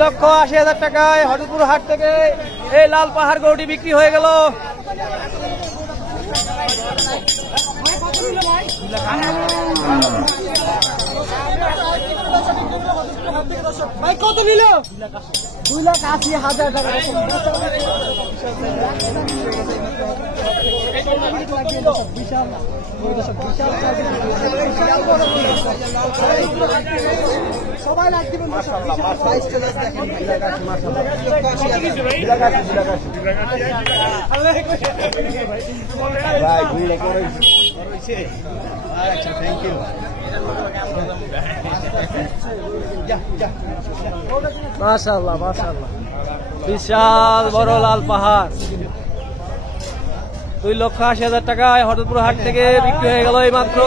2,80,000 টাকায় হরিপুর হাট থেকে এই লাল পাহাড় গরুটি বিক্রি হয়ে গেল। ভাই কত নিল? 2,80,000 টাকা। সবাই লাগ দিবেন। মাশাআল্লাহ মাশাআল্লাহ, বিশাল বড় লাল পাহাড় 2,80,000 টাকায় হরদপুর হাট থেকে বিক্রি হয়ে গেল এই মাত্র।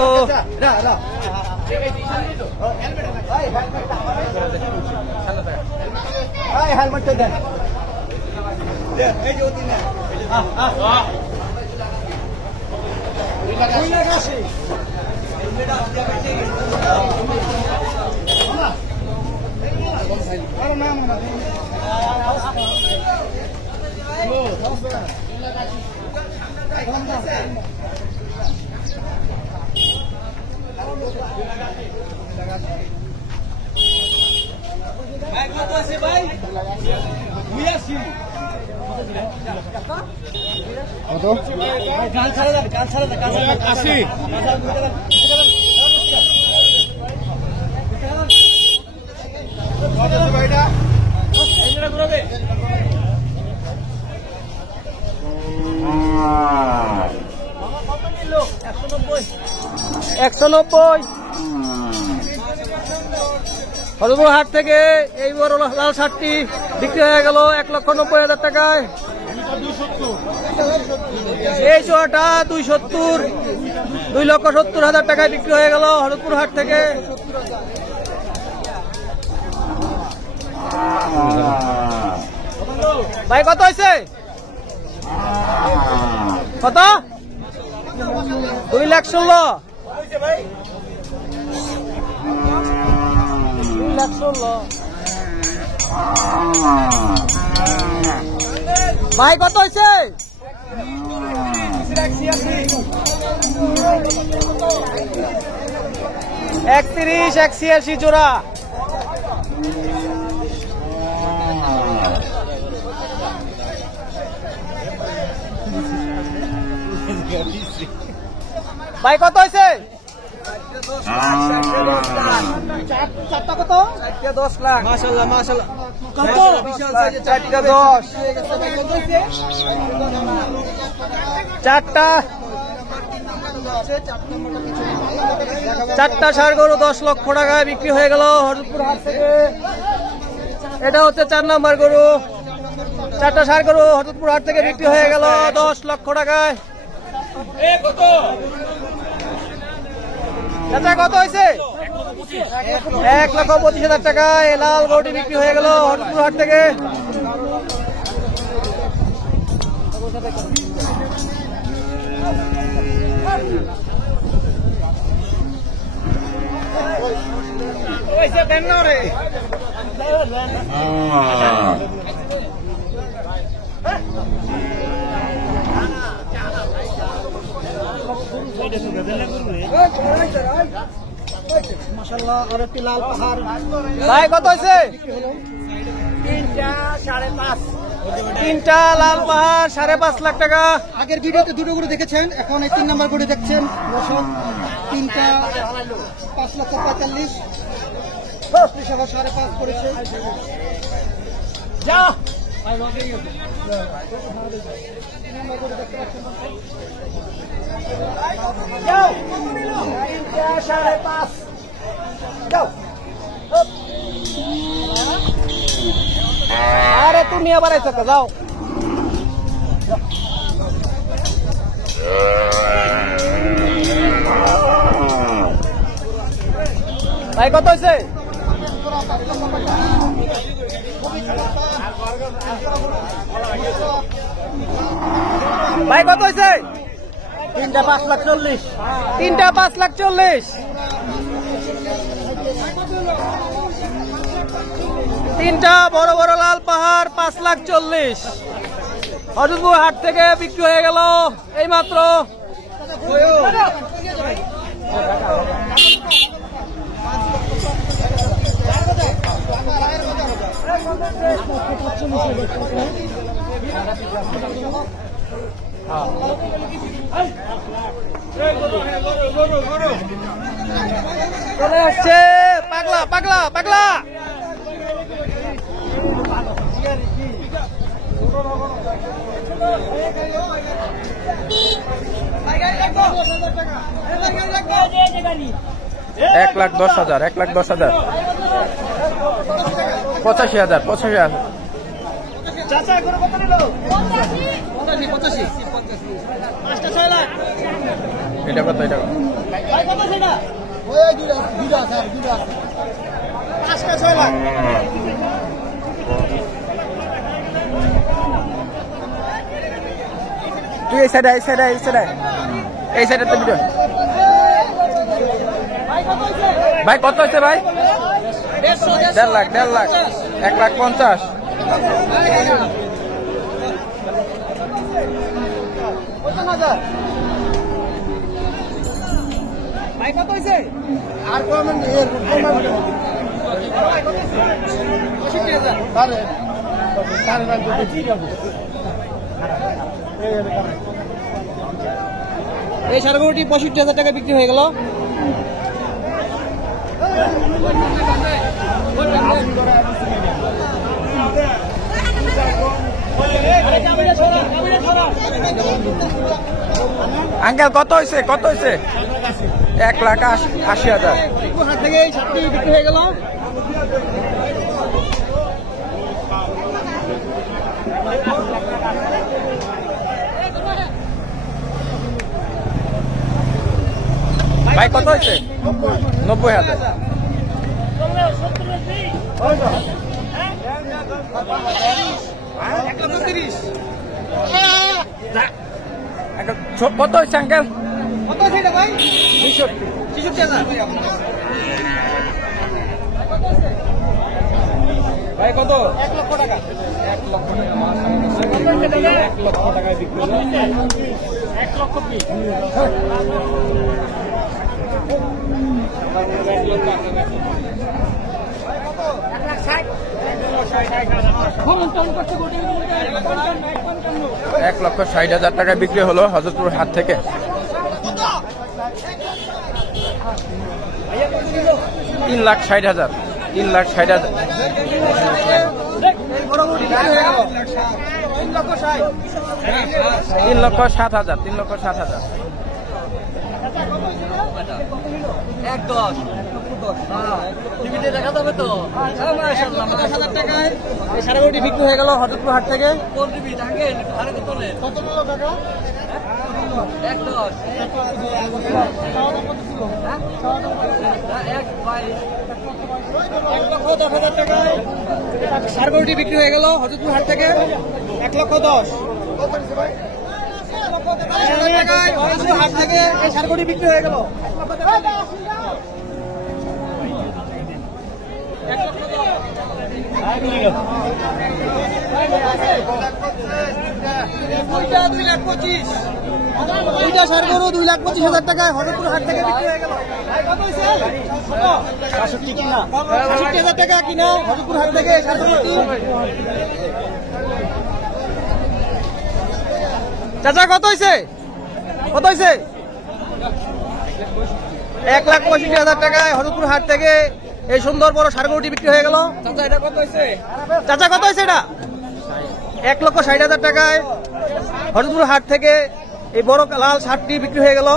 হরিপুর হাট থেকে এই বড় লাল শার্টটি বিক্রি হয়ে গেল 1,90,000 টাকায়। এই চোয়াটা 2,70,000 টাকায় বিক্রি হয়ে গেল হরিপুর হাট থেকে। ভাই কত হয়েছে? কত? 2,16,000। ভাই কত হয়েছে? 31,86 জোড়া। ভাই কত হয়েছে? চারটা কত? 10 লাখ। মাশাআল্লাহ মাশাআল্লাহ। কত? 410। চারটা ষাঁড় গরু 10 লক্ষ টাকায় বিক্রি হয়ে গেল হরিপুর হাট থেকে। এটা হচ্ছে 4 নম্বর গরু। চারটা ষাঁড় গরু হরিপুর হাট থেকে বিক্রি হয়ে গেল 10 লক্ষ টাকায়। কত হয়েছে? 1,25,000 টাকায় লাল গরুটি বিক্রি হয়ে গেল হরিপুর হাট থেকে। মাশাআল্লাহ, আর একটি লাল পাহাড়। ভাই কত হয়েছে? 3টা লাল পাহাড় 5.5 লাখ টাকা। আগের ভিডিওতে দুটো করে দেখেছেন, এখন এই 3 নাম্বার করে দেখছেন। 3টা 5,45,000। 5.5 করেছে। যা আরে তুমি আবার আইছো যাও। ভাই কত হয়েছে? ভাই কত হয়েছে? 3টা 5,40,000। 3টা 5,40,000। তিনটা বড় বড় লাল পাহাড় 5,40,000। হযরতপুর হাট থেকে বিক্রি হয়ে গেল এই মাত্র। চলে আসছে পাগলা পাগলা পাগলা। এক লাখ 10,000, 1,10,000, 85,000, 85,000। এটা কত? এটা কত? তুই এই সাইডে, এই সাইডে, এই সাইডে, এই সাইডে তো ভিডিও। ভাই কত হচ্ছে ভাই? 1.5 লাখ, 1.5 লাখ, 1,50,000। আর কমেন্ট এই সাড়ে 65,000 টাকা বিক্রি হয়ে গেল। আঙ্কেল কত হয়েছে? কত হয়েছে? 1,80,000। হাট থেকে এই সাতটি বিক্রি হয়ে গেল। ভাই কত হয়েছে? 90,000। কত হয়েছে আঙ্কেল? কত আছে এটা ভাই? 66,000। ভাই কত? 1 লক্ষ টাকা। 1 লক্ষ টাকা মাছ। 1 লক্ষ টাকায় বিক্রি হলো। 1 লক্ষ কি? এক লক্ষ 60,000 টাকা বিক্রি হলো হযরতপুর হাট থেকে। 3,60,000, 3,60,000। 3,60,000, 3,60,000। 1.10 টিভিতে দেখা যাবে তো। মাশাআল্লাহ 10,000 টাকায় এই সাড়ে কোটি বিক্রি হয়ে গেল হযরতপুর হাট থেকে। কোন টিভি থাকে? আরে কত লে? কত টাকা? 1.10 1,10,000 টাকায় সাড়ে কোটি বিক্রি হয়ে গেল হযরতপুর হাট থেকে। 1,10,000 হাট থেকে এই সাড়ে কোটি বিক্রি হয়ে গেল। দুইটা সার গরু 2,25,000 টাকায় হযরতপুর হাট থেকে বিক্রি হয়ে গেল। 65,000 টাকা কিনা হযরতপুর হাট থেকে সার গরুটি। চাচা কত হয়েছে? কত হয়েছে? 1,65,000 টাকায় হযরতপুর হাট থেকে এই সুন্দর বড় সার গরুটি বিক্রি হয়ে গেল। চাচা এটা কত হয়েছে? চাচা কত হয়েছে এটা? 1,60,000 টাকায় হযরতপুর হাট থেকে এই বড় লাল ষাটটি বিক্রি হয়ে গেল।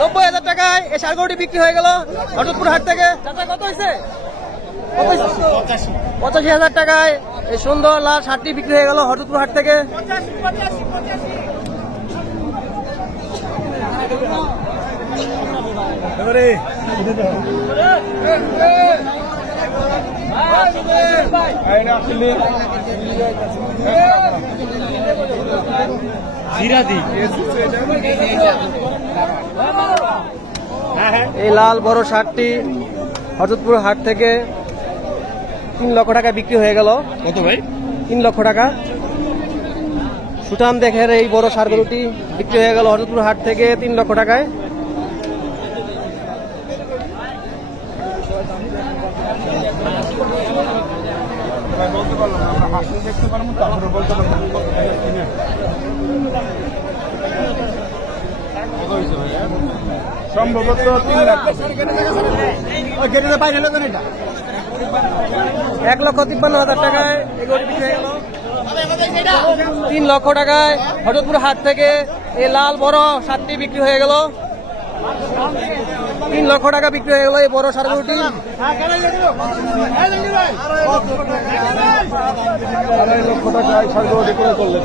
নব্বই হাজার টাকায় এই সার গরুটি বিক্রি হয়ে গেল হযরতপুর হাট থেকে। চাচা কত হয়েছে? 85,000 টাকায় এই সুন্দর লাল ষাটটি বিক্রি হয়ে গেল হযরতপুর হাট থেকে। এই লাল বড় ষাটটি হরজতপুর হাট থেকে 3 লক্ষ টাকা বিক্রি হয়ে গেল। কত ভাই? 3 লক্ষ টাকা। সুঠাম দেখের এই বড় ষাড় গরুটি বিক্রি হয়ে গেল হরজতপুর হাট থেকে 3 লক্ষ টাকায়। সম্ভবত 3 লাখ। 1,53,000 টাকায় এই গরুটি বিক্রি হয়ে গেল। 3 লক্ষ টাকায় হরজতপুর হাট থেকে এই লাল বড় ষাটটি বিক্রি হয়ে গেল। 3 লক্ষ টাকা বিক্রি হয়ে গেল এই বড় ষাড় গরুটি। 2.5 লক্ষ টাকায় ষাড় গরু বিক্রয় করলেন।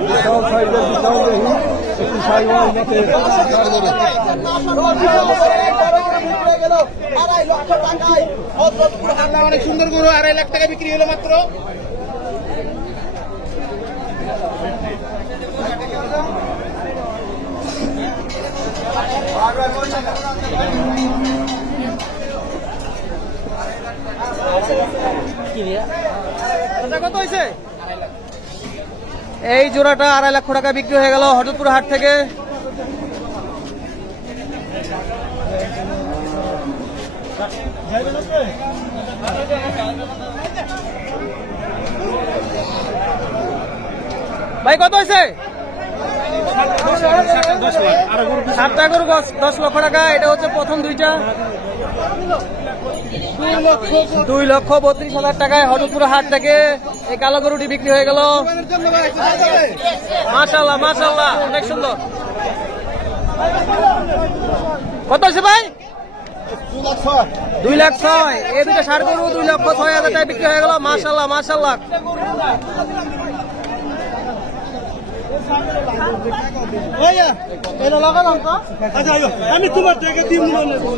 বিশাল সাইজের বিশাল দেহি একটি সাইওয়াল জাতের ষাড় গরু। অনেক সুন্দর গরু 2.5 লাখ টাকা বিক্রি হলো মাত্র। কত হয়েছে? এই জোড়াটা 2.5 লক্ষ টাকা বিক্রি হয়ে গেল হরজতপুর হাট থেকে। ভাই কত হয়েছে? 7টা গরু 10 লক্ষ টাকা। এটা হচ্ছে প্রথম দুইটা। 2,32,000 টাকায় হরজতপুর হাট থেকে এই কালো গরুটি বিক্রি হয়ে গেল। মাশাআল্লাহ মাশাআল্লাহ অনেক সুন্দর। কত হয়েছে ভাই? 2,06,000। এই দুটো ষাড় গরু 2,06,000 টাকায় বিক্রি হয়ে গেল। মাশাআল্লাহ মাশাআল্লাহ।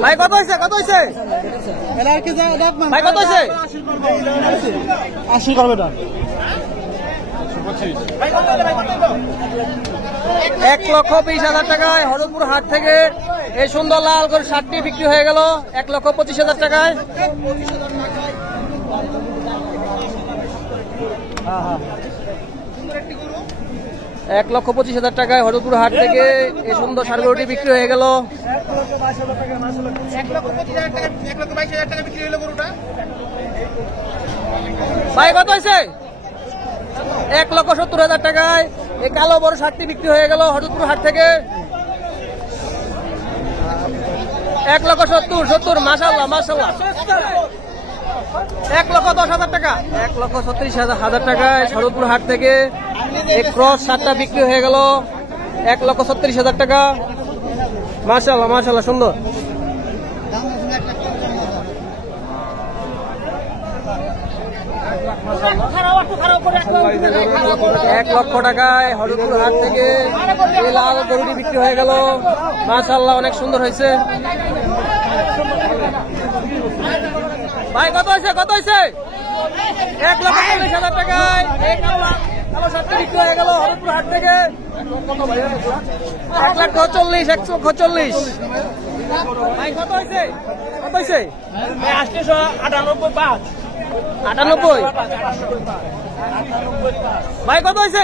ভাই কত হয়েছে? কত হয়েছে? ভাই কত হয়েছে? 80 করবে না। 1,20,000 টাকায় হরজতপুর হাট থেকে এই সুন্দর লাল করে ষাটটি বিক্রি হয়ে গেল 1,25,000 টাকায়। হ্যাঁ 1,25,000 টাকায় হরজতপুর হাট থেকে এই সুন্দর ষাড় গরুটি বিক্রি হয়ে গেল। 1,22,000 টাকা বিক্রি হলো গরুটা। ভাই কত হয়েছে? 1,70,000 টাকায় এই কালো বড় ষাটটি বিক্রি হয়ে গেল হরজতপুর হাট থেকে। 1,70,000 মাশাআল্লাহ মাশাআল্লাহ। 1,10,000 টাকা। 1,36,000 টাকায় হরজতপুর হাট থেকে এই ক্রস ষাটটা বিক্রি হয়ে গেল 1,36,000 টাকা। মাশাআল্লাহ মাশাআল্লাহ সুন্দর। 1 লক্ষ টাকায় হরজতপুর হাট থেকে এই লাল গরুটি বিক্রি হয়ে গেল। মাশাআল্লাহ অনেক সুন্দর হয়েছে। ভাই কত হয়েছে? কত হয়েছে? 1,40,000 টাকায় এই কালো ষাটটি বিক্রি হয়ে গেল হরজতপুর হাট থেকে। 1,40,000 1,40,000। ভাই কত হয়েছে? কত হয়েছে? 98। ভাই কত হয়েছে?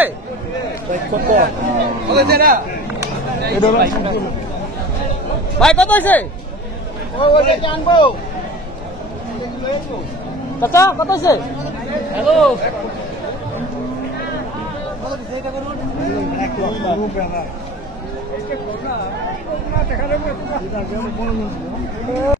ভাই কত হয়েছে? চাচা কত হয়েছে? হ্যালো